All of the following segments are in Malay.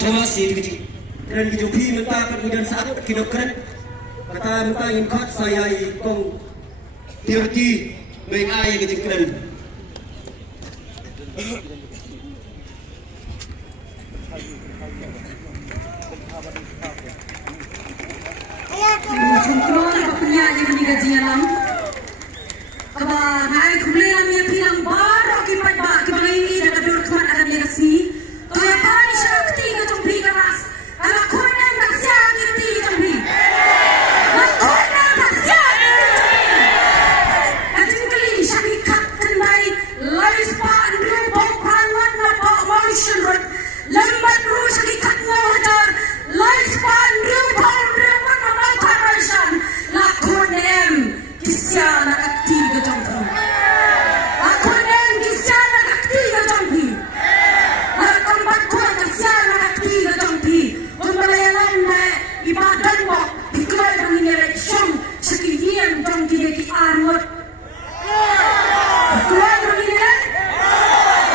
Thomas si keren ki jopi menta kemudian saat kidok keren kata menta in khat saya kong tirti baik ai ki keren Control punya di gajian lang. Aba hai kumliang niya pilang baro kipat ba kibangi na kadur kman akan niya kasi. Kaya pani siya akti ka tong bigaras. Ala kunan na siya akti tong bi. Kunan na siya akti tong bi. Ating kali siya ikat kanay laris pa andro bong prangan na pa motion rot. Lambat ro siya ikat mo hajar laris pa andro bong prangan na pa motion. La kunan kisya na akti ka tong bi. Kunan kisya na akti ka tong bi. Kombat ko na siya na akti ka tong bi. Kung malayalan na ibadan mo, bigla ng eleksyon sa kihiyan tong kiniki-arot. Bigla ng ilan?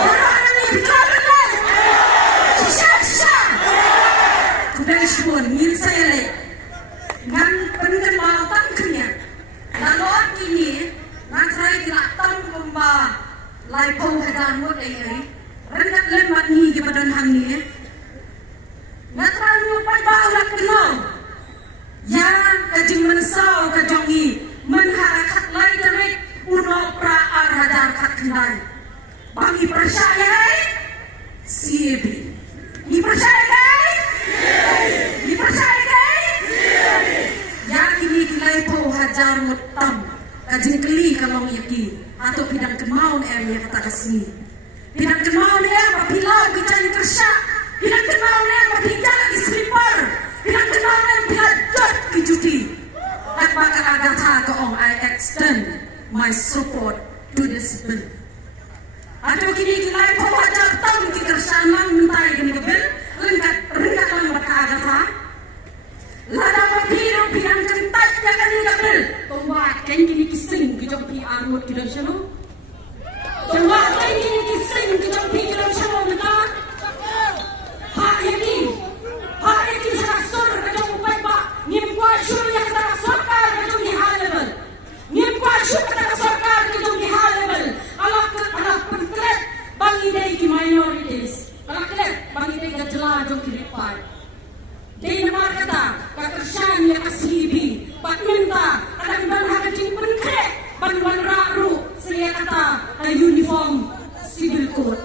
Orang ang bigla ng siya! Kubesyon, minsan yali. Ngan pengembangan kanya. Laluan ini, nantay kinatang kumba laipong kadangot ay rengat lembat ni di badan hangi. Natral mo pa ba ulat kino? Yang kajing mensau kajongi menharakat lai tarik uno pra arhadar kat kenai. Bagi percaya sibi. Ni percaya Ni percaya yang ini kilai po hajar mutam kajing keli kalau yaki atau pidang kemaun area kata kasih. Pidang kemaun ya papilau bicara kerja. Pidang kemaun ya papilau di slipper. Pidang kemaun ya pilajat di judi. At baka agata koong I extend my support to this bill. Atau kini kilai po hajar tam ki kerja lang mintai kini kebil. Ringkat lang baka agata. Lada papiro pidang kentat ya kini kebil. Tungwa ken kini kising kijong pi armut kidang siya no. Tungwa ken kini kising kijong pi kidang siya no mata. Ha yaki sa kasur kajong upay ba. Ngimkwa syurya kata kasarkar kajong di high level. Ngimkwa syurya kata kasarkar kajong di high level. Alak penklet bangiday ki minorities. Alak klet bangiday ka jela jong kilipay. Day naman kata kakersyan ya kasibi. Patminta kadang banha kajing penklet. Banwan raru saya kata uniform civil code.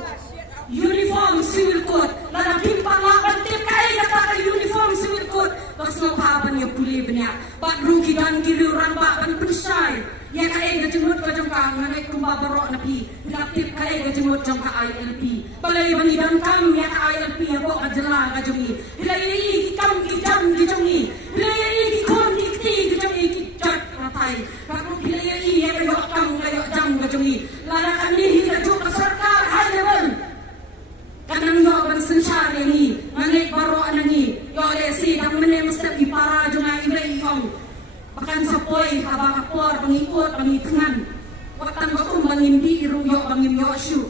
Uniform civil code. Lada pimpang laban TKI kata uniform civil code. Pas ngakaban ya pulih banyak. Pak rugi dan kiri orang bak dan pensai. Ya kaya gajemut kajong kang nangai kumba barok napi. Bilaktif kaya gajemut jong ka ILP. Balai bani dan kam ya ka ILP ya bok ajela gajongi. Hilai ki kam ki jam ki jongi. Hilai ki kon ki ti ki jongi ki jat ratai. Kakuk hilai ya kayok kam kayok jam gajongi. Lada kami hingga jok sarkar high level. Kanang yo ban sensar ni nangai barok nani. Yo lesi dang menem step ipara jonga ibai yong. Bahkan sapoi habang akor pangikot pangitangan watang bakum bangimbi iruyok bangim yoshu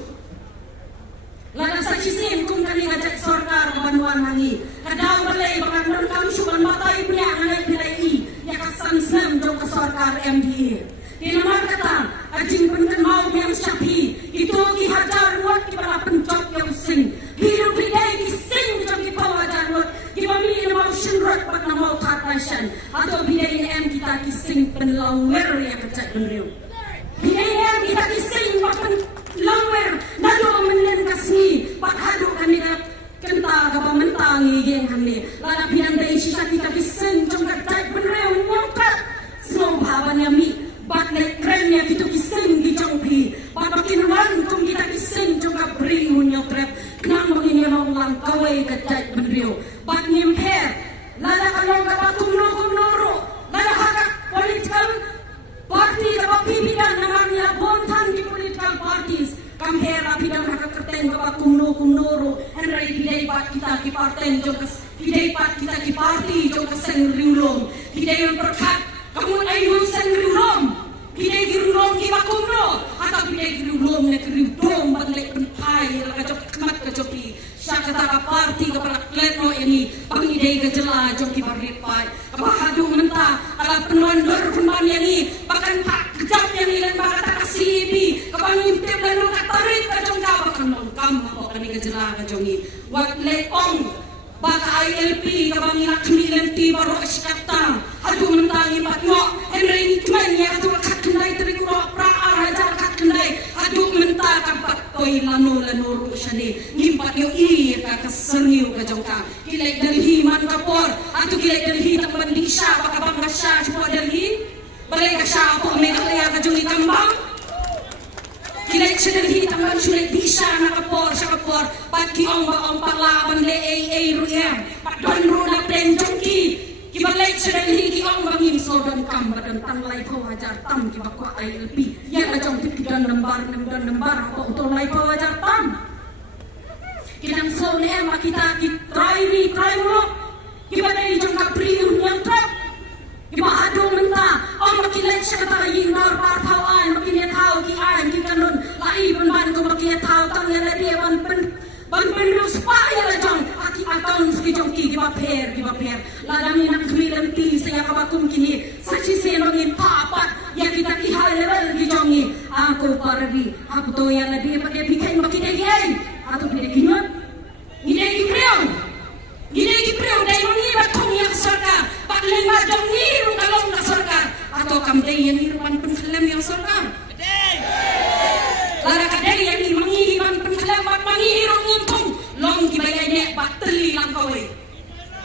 lada sa chisin kung kani ngajak sorkar kabanuan hangi kadang balay bahkan merengkam syuban batay punya nganay pilai ya kasan slam jong ke sorkar MDA tinamar kata ajing penkenau yang syapi itu kihajar ruat kipala pencok yang sing hidup liday kising jong kipawa jarwat kipamili na motion rot pat na mau tartasyan atau bidai M kita kising penlangwer yang kecak benriu bidai M kita kising pat penlangwer nado menen kasni pat hadu kanina kenta gaba mentangi geng hamne lada pian dai sisa kita kising jong kecak benriu nyongkat slow bhaban yami bat naik kremnya kita kising di jongpi bat bakinwan kung kita kising jong kabri nyokrap nang mangini lang kawai kecak benriu bat nyemper lada kalong dapat kumno lada hak political party dapat pimpinan namanya bontan di political parties compare apidan hak kerten dapat kumno henry hidai bat kita ki parten jokas hidai bat kita ki party jokas sengriulong hidai yang perkat kamu ayun sengriulong hidai girulong ki bakumno atau hidai girulong ne kriudong baglek penpai laka jok kemat kejopi syak kata ka party ka pala kletno ini pangidei ka jela jong ki baripai ka hadu menta ala penondor kumban yani pakan tak kejap yani lan bakata ka sibi ka pangimtip lan ka tarik ka jong ka bakan kam ko kani ka jela ka jongi wat le ong baka ILP ka bangina kemilan ti baro iskata hadu menta ni patno henry ni tuan ya tu ka kendai tri ko pra araja ka kendai hadu menta ka patoi lanu shani ngimpat yo i ka kasengiu ka jongka kilek Delhi man kapor atu kilek Delhi tamban disha baka bangasha chupa Delhi balai ka sha po meghalaya ka jongi kambang kilek Delhi tamban shulek disha na kapor sha kapor pat ki ong ba ong paglaban le ai ruem pat don ru na plen jongki ki balai Delhi ki ong ba ngim so don kam badan tanglai pho hajar tam ki bakwa ILP ya ka jong tip ki don nambar ko to lai pho hajar tam kinang so ne makita ki try mo ki badai jong ka prium yang trap ki ba ado menta om makilek siya kata yin nor par thau ai makinet thau ki ai ki kanon lai ban ko makinet thau tang ya la dia ban ru spa ya la jong aki account ki jong ki ba pher la dami nak kemilan ti saya ka batum kini sachi se mangin papat ya kita ki high level ki jong ni ako paradi aku to ya la dia pakai bikin makinet ai atau tidak kingat gini kipriong dai mangi batong yang sarkar pak lima jong ni ru kalong na sarkar atau kam dai yang irwan penkhlam yang sarkar lara kadai yang mangi irwan penkhlam bat mangi irong ngintong long ki bayai ne bat teli lang kawai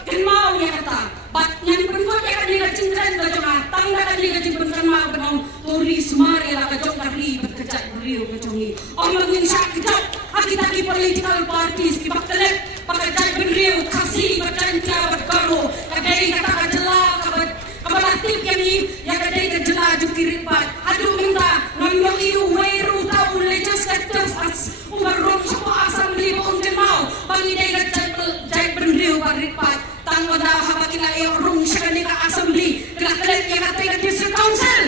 ken mau ya kata bat yang penko ya kan ni cingkan ka jong tangga kan ni cingkan kan mau benong turis mari la ka jong kari berkecak beriu ka jongi om mangin syak kejap kita ki political parties ki baktelet pakai jai beriu kasih bercanca berbaro kadai kata kajela kabalatip yani ya kadai kajela jukirit pat aduh minta ngomong iu weru tau legislative as umarong siapa assembly mo untin mau bangidai jai beriu barit pat tangwa dah habakila ya rung siya ka assembly kilakilat ya kadai ka district council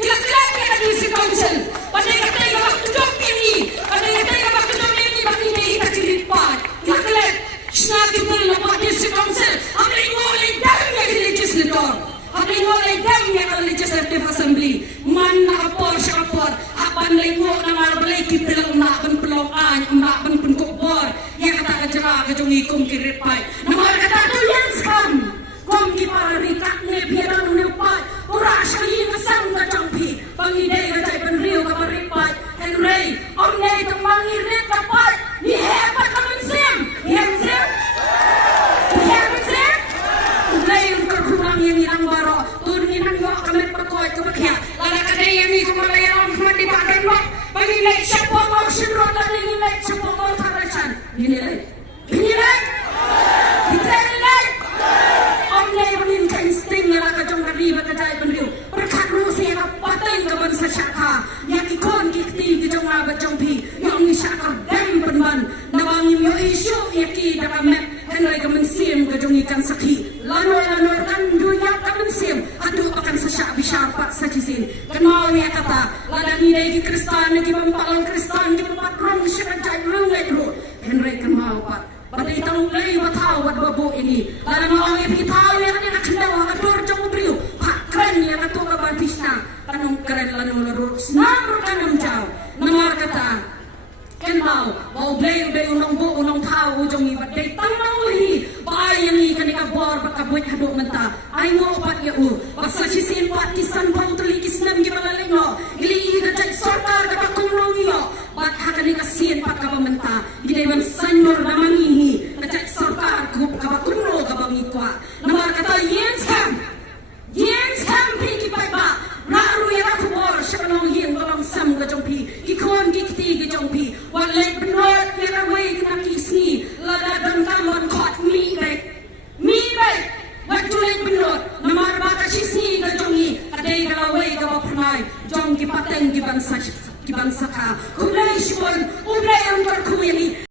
kilakilat ya ka district council padai kadai ka bakudok ini padai kadai ka bakudok ini bangidai ka kirit pat kilakilat snagi pun lepas district council hamil ngoleh dam ya ki legislator hamil ngoleh dam ya ka legislative assembly man na kapor siya kapor hapan lengo na marbalay ki pilang na ban pelong an mbak ban penkopor ya kata kajera kajungi kum kirit pat namar kata tu yang skam kom ki parari kakne biarang nepat ura syari ngasang ka champi pangidai ka jai penriu ka maripat henry omne temangi rit kapat ni hebat ka mensim ulai ka kurang yang ilang baro turni nang yo ka met pakoy ka bakya lara ka dai yang ni kumalay on mandi badan mo pangilai siapa mau sinro la nilai siapa mau tarasan nilai insting ya ka jong kari ba ka jai penriu perkat ru se ka patay ka ban sa syaka ya ki kon ki ti ki jong ba jong pi yang ni syaka dam penban nawang yo isu ya ki da ka met henry ka mensim ka jong ikan sakhi lano kan duya ka mensim adu akan sa syak bisyapa sa cisin kan mau ya kata lada ni dai ki kristan ki pampalang kristan ki patrong syaka jai rungai ru henry kan mau pa badai tang lay matau wat babo ini lada mau ya pi tau ya ni nak kendawa adur jong beriu pak keren ya katu ka bantisna tanong keren lanu laru namru kanam jauh namar kata ken mau blay unong bo unong tau jong i badai tang mau hi ba yang ni kan ka bor ba ka buat hadu